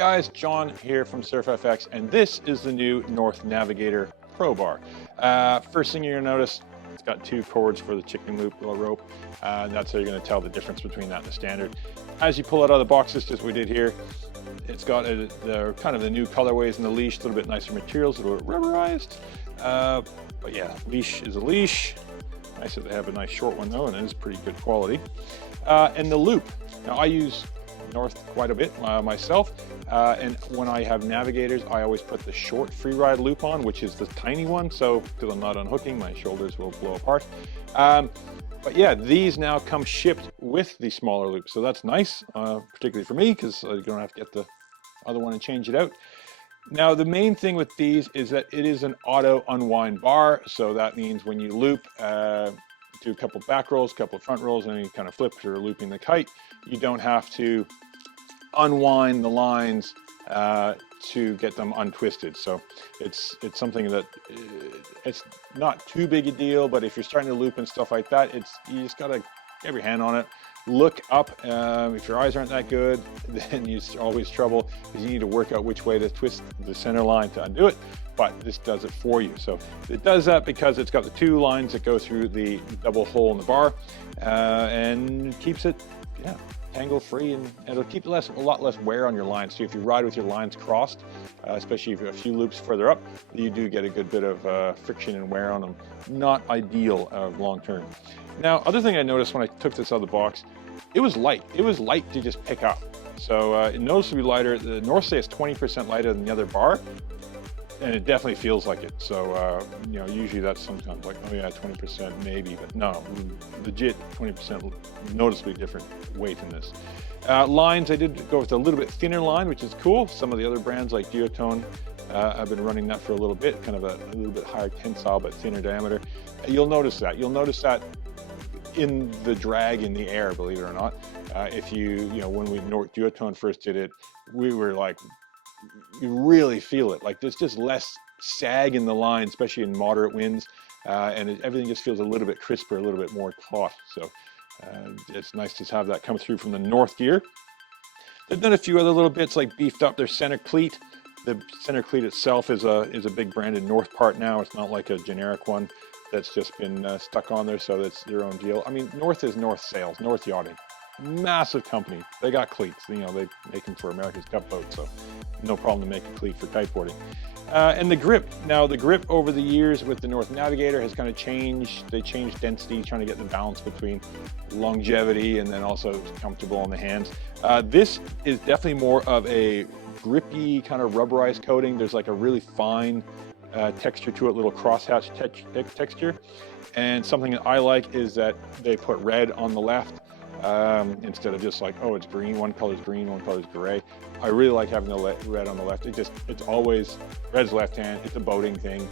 guys, John here from SurfFX, and this is the new North Navigator Pro Bar. First thing you're gonna notice, it's got two cords for the chicken loop rope, and that's how you're gonna tell the difference between that and the standard. As you pull it out of the boxes, just what we did here, it's got the kind of the new colorways in the leash, a little bit nicer materials, a little bit rubberized. But yeah, leash is a leash. Nice that they have a nice short one though, and it is pretty good quality. And the loop. Now I use North quite a bit myself, and when I have Navigators, I always put the short free ride loop on, which is the tiny one, so because I'm not unhooking, my shoulders will blow apart. But yeah, these now come shipped with the smaller loop, so that's nice, particularly for me, because you don't have to get the other one and change it out. Now the main thing with these is that it is an auto unwind bar, so that means when you loop, do a couple back rolls, a couple front rolls, and then you kind of flip or looping the kite, you don't have to unwind the lines to get them untwisted. So it's something that it's not too big a deal, but if you're starting to loop and stuff like that, you just gotta have your hand on it. Look up. If your eyes aren't that good, then it's always trouble because you need to work out which way to twist the center line to undo it, but this does it for you. So it does that because it's got the two lines that go through the double hole in the bar, and keeps it, yeah, tangle free, and it'll keep a lot less wear on your lines. So if you ride with your lines crossed, especially if you're a few loops further up, you do get a good bit of friction and wear on them. Not ideal long term. Now, other thing I noticed when I took this out of the box, it was light. It was light to just pick up. So it noticeably lighter. The North Say is 20% lighter than the other bar, and it definitely feels like it. So, you know, usually that's sometimes like, oh yeah, 20% maybe, but no, legit 20% noticeably different weight in this. Lines, I did go with a little bit thinner line, which is cool. Some of the other brands like Duotone, I've been running that for a little bit, kind of a little bit higher tensile, but thinner diameter. You'll notice that. You'll notice that in the drag in the air, believe it or not. If you know, when Duotone first did it, we were like, you really feel it. Like there's just less sag in the line, especially in moderate winds, and everything just feels a little bit crisper, a little bit more taut. So it's nice to have that come through from the North gear. They've done a few other little bits, like beefed up their center cleat. The center cleat itself is a big branded North part now. It's not like a generic one that's just been stuck on there, so that's their own deal. I mean, North is North Sails, North Yachting. Massive company. They got cleats. You know, they make them for America's Cup boat, so no problem to make a cleat for kiteboarding. And the grip. Now, the grip over the years with the North Navigator has kind of changed. They changed density, trying to get the balance between longevity and then also comfortable on the hands. This is definitely more of a grippy kind of rubberized coating. There's like a really fine texture to it, little crosshatch texture. And something that I like is that they put red on the left instead of just like, oh, it's green, one color's green, one color's gray. I really like having the red on the left. It's always, red's left hand, it's a boating thing,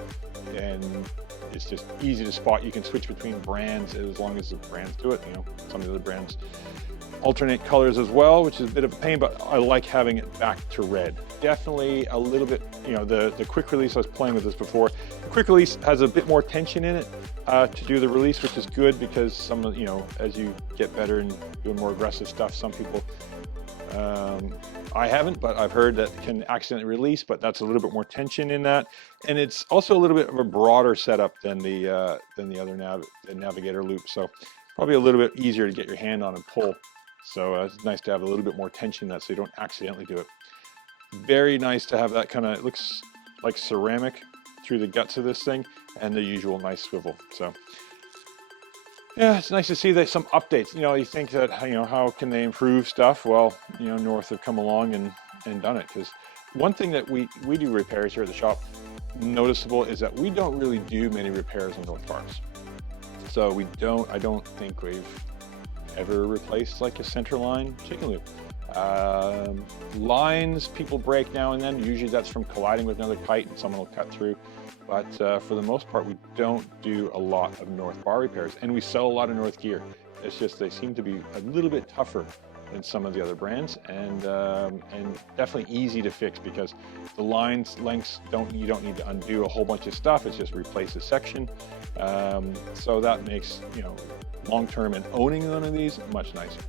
and it's just easy to spot. You can switch between brands as long as the brands do it. You know, some of the other brands alternate colors as well, which is a bit of a pain, but I like having it back to red. Definitely a little bit, you know, the quick release, I was playing with this before. The quick release has a bit more tension in it to do the release, which is good because some of, you know, as you get better and doing more aggressive stuff, some people, I haven't, but I've heard that can accidentally release, but that's a little bit more tension in that. And it's also a little bit of a broader setup than the other Navigator loop. So probably a little bit easier to get your hand on and pull. So it's nice to have a little bit more tension in that so you don't accidentally do it. Very nice to have that kind of, it looks like ceramic through the guts of this thing, and the usual nice swivel. So yeah, it's nice to see that some updates. You know, you think that, you know, how can they improve stuff? Well, you know, North have come along and done it, because one thing that we do repairs here at the shop, noticeable, is that we don't really do many repairs on North bars. So I don't think we've ever replaced like a center line chicken loop. Lines people break now and then. Usually that's from colliding with another kite and someone will cut through. But for the most part, we don't do a lot of North bar repairs, and we sell a lot of North gear. It's just they seem to be a little bit tougher than some of the other brands, and definitely easy to fix because the lengths you don't need to undo a whole bunch of stuff. It's just replace a section. So that makes, you know, long-term and owning one of these much nicer.